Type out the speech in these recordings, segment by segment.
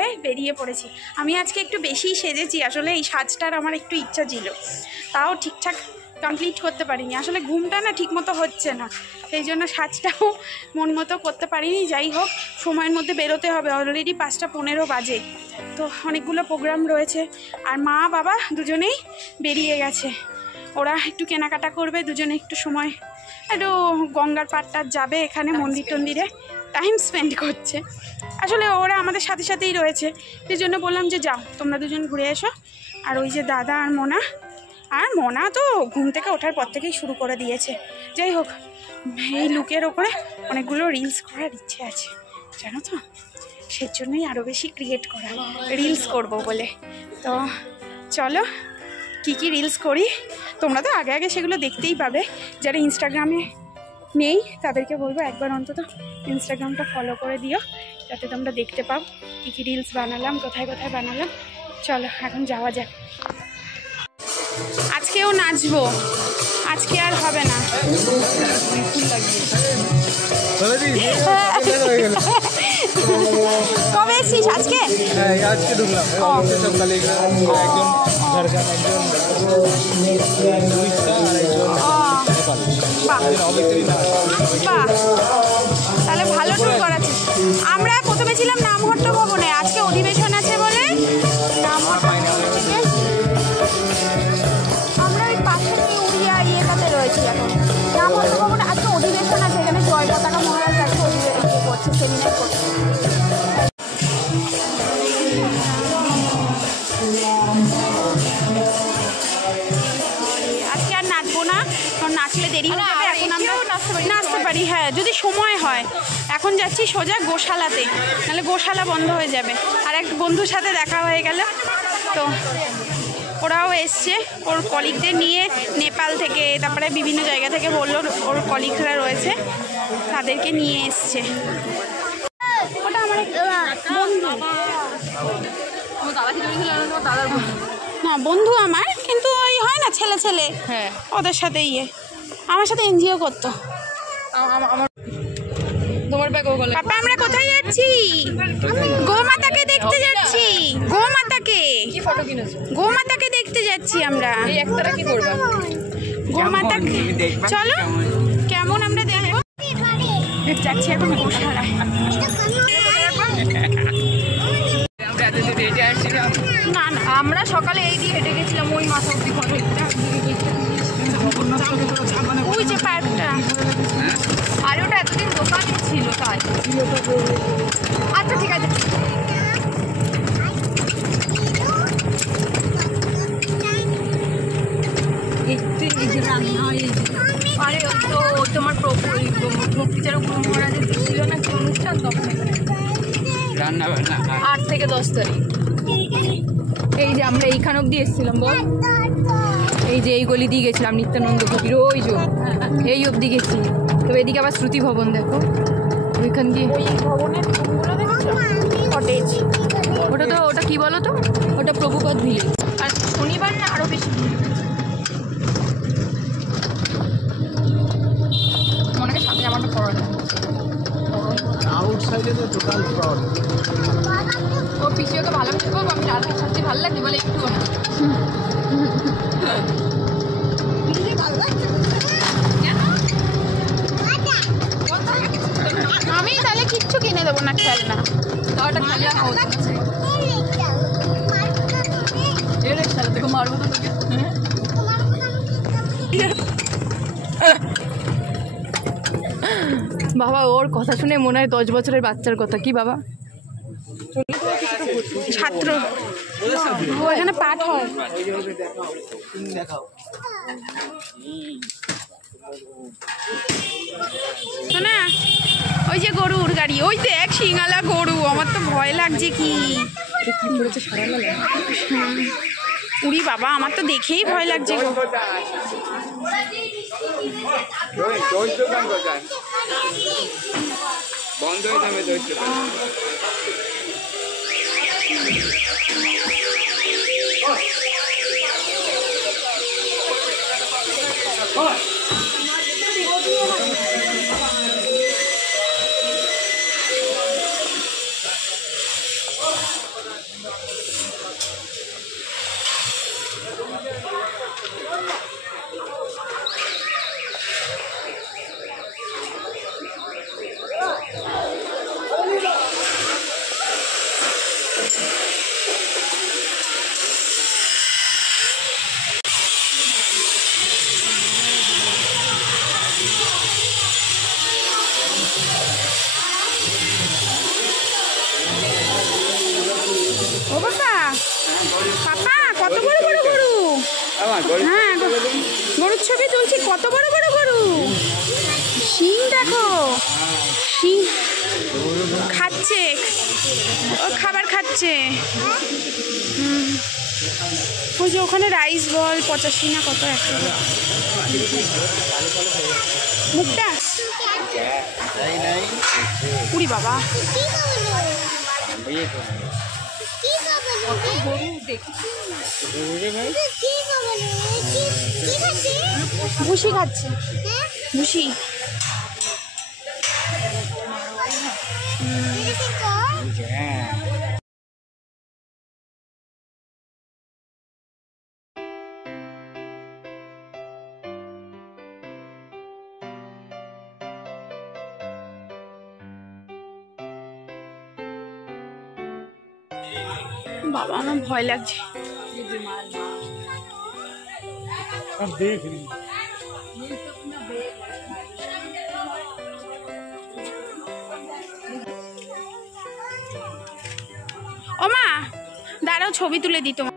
হয়ে বেরিয়ে পড়েছি। আমি আজকে একটু বেশিই সেজেছি, আসলে এই সাজটার আমার একটু ইচ্ছা ছিল, তাও ঠিকঠাক কমপ্লিট করতে পারিনি। আসলে ঘুমটা না ঠিক মতো হচ্ছে না, সেই জন্য সাজটাও মন মতো করতে পারিনি। যাই হোক, সময়ের মধ্যে বেরোতে হবে, অলরেডি 5:15 বাজে, তো অনেকগুলো প্রোগ্রাম রয়েছে। আর মা বাবা দুজনেই বেরিয়ে গেছে, ওরা একটু কেনাকাটা করবে, দুজনে একটু সময় একটু গঙ্গার পাড়টার যাবে, এখানে মন্দির টন্দিরে টাইম স্পেন্ড করছে। আসলে ওরা আমাদের সাথে সাথেই রয়েছে, সেই জন্য বললাম যে যাও তোমরা দুজন ঘুরে এসো। আর ওই যে দাদা আর মোনা তো ঘুম থেকে ওঠার পর থেকেই শুরু করে দিয়েছে। যাই হোক, এই লুকের ওপরে অনেকগুলো রিলস করার ইচ্ছে আছে জানো তো, সেই জন্যই আরও বেশি ক্রিয়েট করা, রিলস করব বলে। তো চলো কি রিলস করি, তোমরা তো আগে সেগুলো দেখতেই পাবে। যারা ইনস্টাগ্রামে নেই তাদেরকে বলবো একবার অন্তত ইনস্টাগ্রামটা ফলো করে দিও, যাতে তোমরা দেখতে পাও কী রিলস বানালাম, কোথায় কোথায় বানালাম। চলো এখন যাওয়া যাক। আজকেও নাচবো, আজকে আর হবে না। কবে এসছিস? আজকে আজকে ঢুকলাম সকালে, তাহলে ভালো ট্যুর করাচ্ছিস। আমরা প্রথমে ছিলাম নামহট্ট ভবনে, আজকে অধিবেশন আছে বলে আমরা ওই পাশে উড়িয়া ইয়েটাতে রয়েছি। এখন নামহট্ট ভবনে আজকে অধিবেশন আছে, এখানে জয় পতাকা মহারাজ আজকে অধিবেশন করছে, সেমিনার করছে। আজকে আর নাচবো না, কারণ নাচলে দেরি হয়ে যাবে। এখন আমরা নাচতে পারি, হ্যাঁ যদি সময় হয়। এখন যাচ্ছি সোজা গোশালাতে, নাহলে গোশালা বন্ধ হয়ে যাবে। আর এক বন্ধুর সাথে দেখা হয়ে গেল, তো ওরাও এসছে ওর কলিগদের নিয়ে, নেপাল থেকে, তারপরে বিভিন্ন জায়গা থেকে বললো ওর কলিগরা রয়েছে, তাদেরকে নিয়ে এসছে। ওটা আমার না বন্ধু আমার, কিন্তু ওই হয় না ছেলে ছেলে, হ্যাঁ ওদের সাথে আমার সাথে এনজিও করতো। পাপা আমরা কোথায় যাচ্ছি? গোমাতাকে দেখতে যাচ্ছি, গোমাতাকে দেখতে যাচ্ছি আমরা। গোমাতাকে চলো কেমন আমরা দেখবো, যাচ্ছি এখন গোশালায়। না না আমরা সকালে এই দিয়ে হেঁটে গেছিলাম, ওই মাথা অব্দি ওই যে পার্কটা, আর ওটা এতদিন দোকানে ছিল তাই। আচ্ছা ঠিক আছে। আরে ওই তো তোমার ভক্তিচারক গুরু মহারাজের ছিল না কি অনুষ্ঠান, তখন 8 থেকে 10 তারিখ। এই যে আমরা এইখান অব্দি এসেছিলাম বল, এই যে এই গলি দিয়ে গেছিলাম নিত্যানন্দ কবির, ওই যে এই অব্দি গেছি। তো এদিকে আবার শ্রুতি ভবন দেখো, ওইখান দিয়ে ওটা কি বলো তো, ওটা প্রভুপদ ভিলেজ। আর শনিবার না আরো বেশি মনে হয় সামনে আমার পড়া যায় আউটসাইডে তো টোটাল ফ্রড। ও পিসিওকে ভালোবাসে বলবো, আমি রাধা সত্যি ভালো লাগে বলে একটু না আমি তাহলে কিচ্ছু কিনে দেবো না, খেলনা ওটা খেলা মারবো তো বাবা। ওর কথা শুনে মনে হয় 10 বছরের বাচ্চার কথা। কি বাবা? ছাত্র এখানে পাঠ হয়। না ওই যে গরুর গাড়ি, ওই দেখ সিঙ্গালা গরু, আমার তো ভয় লাগছে। কি উড়ি বাবা, আমার তো দেখেই ভয় লাগছে গো। বন্ধ হয়ে যাবে দৈত্য। ও বাবা, পাপা কত বড় বড় গরু। হ্যাঁ, গরুর ছবি তুলছি, কত বড় বড় গরু। শিং দেখো, শিং খাচ্ছে, ও খাবার খাচ্ছে। ওই যে ওখানে রাইস বল 85 না কত একটা। মুখটা পুরি বাবা। ভুসি খাচ্ছে, ভুসি। বাবা আমার ভয় লাগছে। ও মা দাঁড়াও, ছবি তুলে দিই তোমার।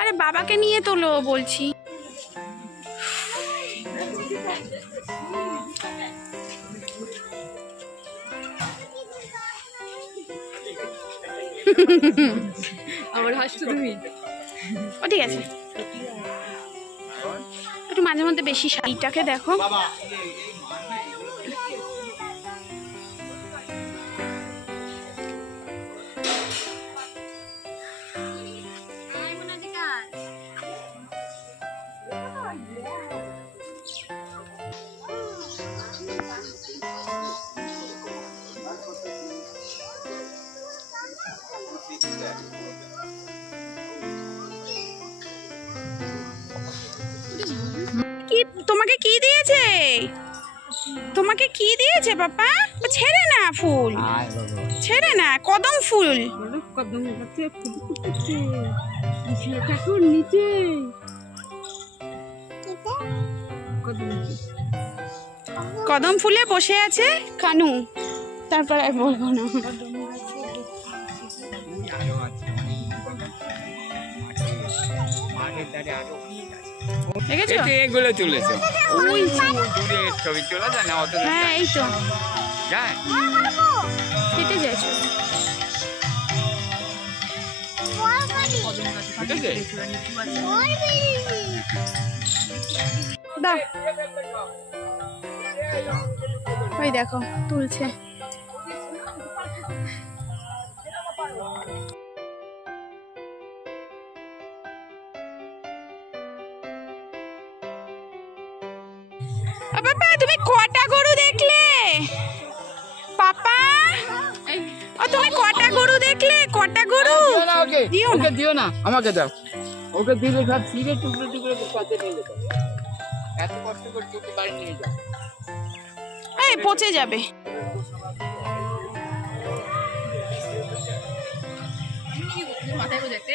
আরে বাবাকে নিয়ে তোলো বলছি। আমার হাসছো তুমি? ও ঠিক আছে, একটু মাঝে মধ্যে বেশি শাড়িটাকে দেখো। কি তোমাকে কি দিয়েছে? তোমাকে কি দিয়েছে পাপা? ছেড়ে না ফুল, ছেড়ে না, কদম ফুল। নিচে কদম ফুলে বসে আছে কানু, তারপর আর বলবো না। দেখেছো এগুলো তুলেছো? ওই দূরে ছবি তোলা যায় না? অত হ্যাঁ এই তো যায়, কেটে যাচ্ছে। ঠিক আছে। দাও, ওই দেখো তুলছে। পাপা তুমি কটা গরু দেখলে? পাপা ও তুমি কটা গরু দেখলে? কটা গরু? দিও না, ওকে দিও না, আমাকে দাও। ওকে দিলে সব ছিঁড়ে টুকরো টুকরো কাছে নিয়ে যেত। এত কষ্ট করে তোকে বাড়ি নিয়ে যাও। এই পচে যাবে। মাথায় বোঝাতে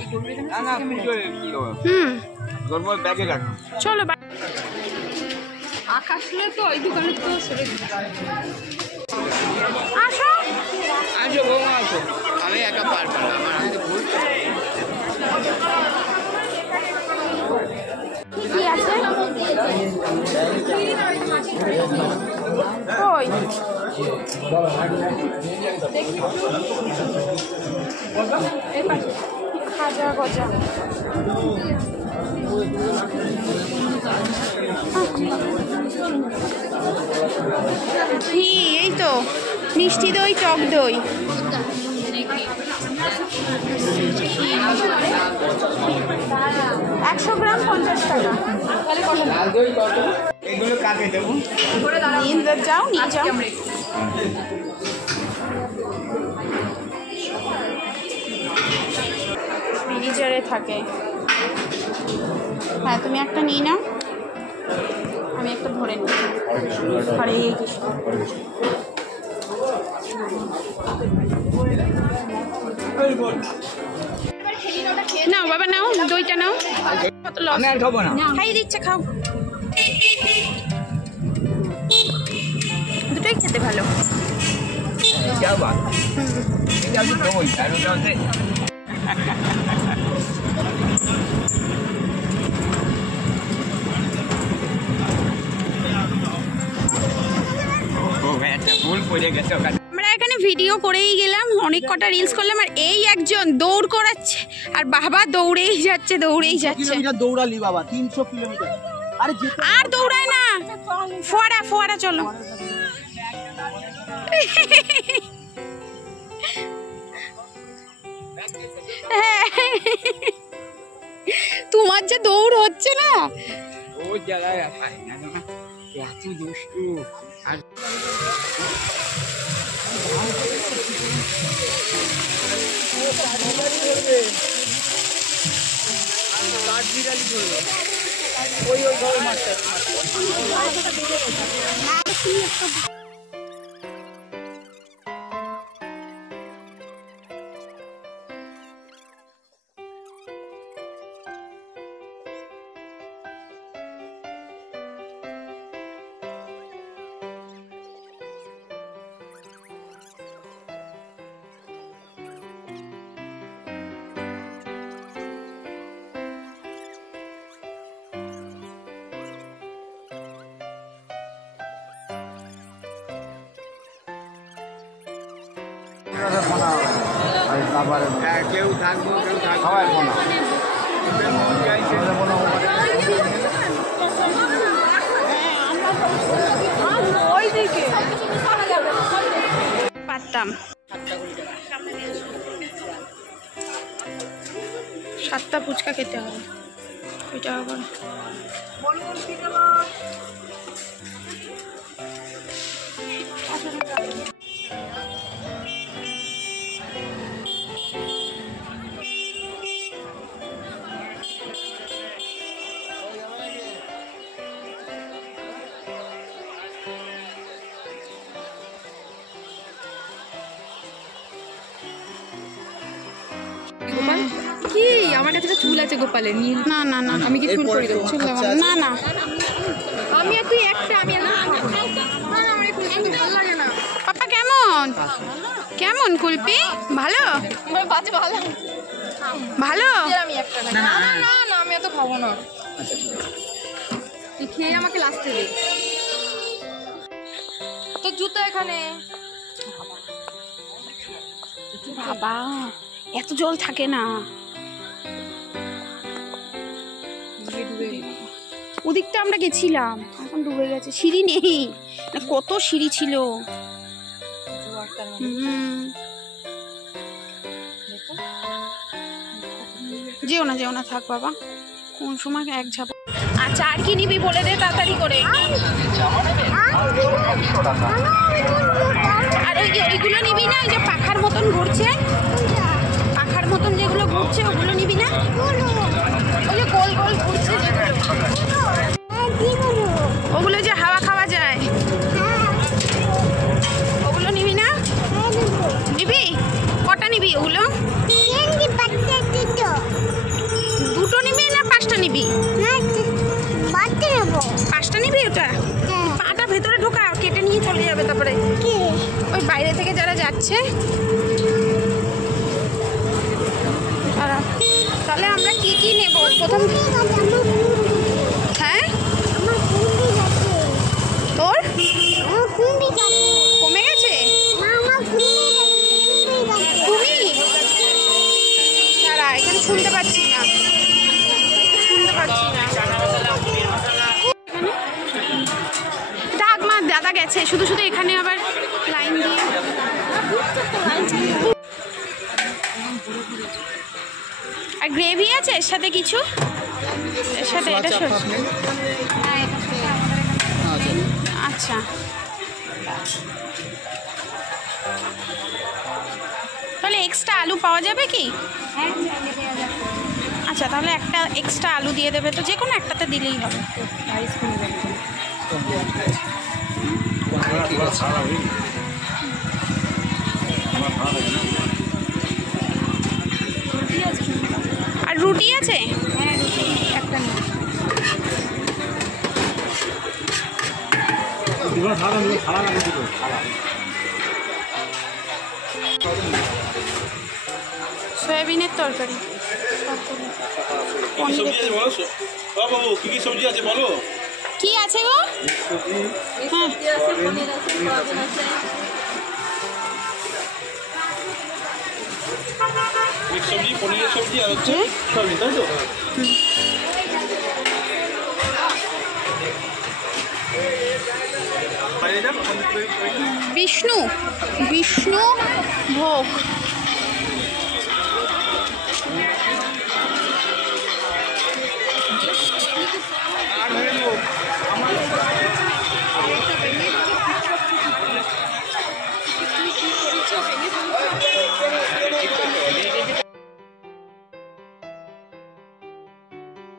এই গরুটা না না, কি করে কি হবে? গরম ব্যাগে রাখো। চলো আকাশ হলে তো ওই দোকানে তো সরে দিতে পারে। আসো। আসো বৌমা আসো, আমি একা পারবো না, আমার হাতে ভুল। কি আছে? ওই খাজা গজা। এই তো মিষ্টি দই, টক দই। 100 গ্রাম 50 টাকা। তাহলে কত? এগুলো কাকে দেবো? নিয়ে যাও, নিয়ে যাও। ফ্রিজারে থাকে। হ্যাঁ তুমি একটা নিয়ে নাও। ধরে নি। হরে কৃষ্ণ। নাও বাবা নাও, দইটা নাও। কত লস। আমি আর খাবো না। খাই দিচ্ছে, খাও। দুটোই খেতে ভালো। क्या बात क्या भी तो बोलता है लोग से ओ मैं अच्छा भूल पड़े गए तो আমরা এখানে ভিডিও করেই গেলাম, অনেক কটা রিলস করলাম, আর এই একজন দৌড় করাচ্ছে আর বাবা দৌড়েই যাচ্ছে দৌড়েই যাচ্ছে। কিলোমিটার দৌড়ালি বাবা, 300 কিলোমিটার। আরে যেতে আর দৌড়ায় না, ফোয়ারা ফোয়ারা চলো। তোমার যে দৌড় হচ্ছে না। वो जगह है ना ना क्या तू दोस्तू आज কেউ থাকবো কেউ থাকবো না পারতাম। 7টা ফুচকা খেতে হবে। এটা আবার গোপাল কি আমার কাছে একটা চুল আছে গোপালের নীল। না না না, আমি কি চুল করে দেবো? চুল লাগাবো না। না আমি আর তুই একটা, আমি আর না আমার একটু ভালো লাগে না। পাপা কেমন কেমন কুলপি? ভালো বাজে ভালো ভালো। আমি একটা না না না না আমি এত খাবো না। তুই খেয়ে আমাকে লাস্টে দে। তোর জুতো এখানে। বাবা এত জল থাকে না। ওদিকটা আমরা গেছিলাম, এখন ডুবে গেছে। সিঁড়ি নেই, না কত সিঁড়ি ছিল। যেও না যেও না, থাক বাবা, কোন সময় এক ঝাপ। আচ্ছা আর কি নিবি বলে দে তাড়াতাড়ি করে। আর ওইগুলো নিবি না, ওই যে পাখার মতন ঘুরছে, পাখার মতন যেগুলো ঘুরছে ওগুলো নিবি না? ওই যে গোল গোল ঘুরছে ওগুলো যে হাওয়া খাওয়া যায়, ওগুলো নিবি না? নিবি? কটা নিবি ওগুলো? দুটো নিবি না 5টা নিবি? 5টা নিবি? ওটা পাটা ভেতরে ঢোকা, কেটে নিয়ে চলে যাবে তারপরে। ওই বাইরে থেকে যারা যাচ্ছে। তাহলে আমরা কি কি নেব প্রথম? হ্যাঁ তোর কমে গেছে তুমি? দাঁড়া, এখানে শুনতে পাচ্ছি না, শুনতে পাচ্ছি না। ডাক মা, দাদা গেছে, শুধু শুধু এখানে আবার লাইন দিয়ে। আর গ্রেভি আছে এর সাথে কিছু? এর সাথে এটা আচ্ছা। তাহলে এক্সট্রা আলু পাওয়া যাবে কি? আচ্ছা তাহলে একটা এক্সট্রা আলু দিয়ে দেবে তো, যে কোনো একটাতে দিলেই হবে। আর রুটি আছে? হ্যাঁ রুটি একটা নিন। সয়াবিনের তরকারি। বাবু কি কি সবজি আছে বলো? কি আছে গো? হ্যাঁ মিক্স সবজি, পনিরের সবজি আর হচ্ছে সবজি, তাই তো? বিষ্ণু বিষ্ণু ভোগ।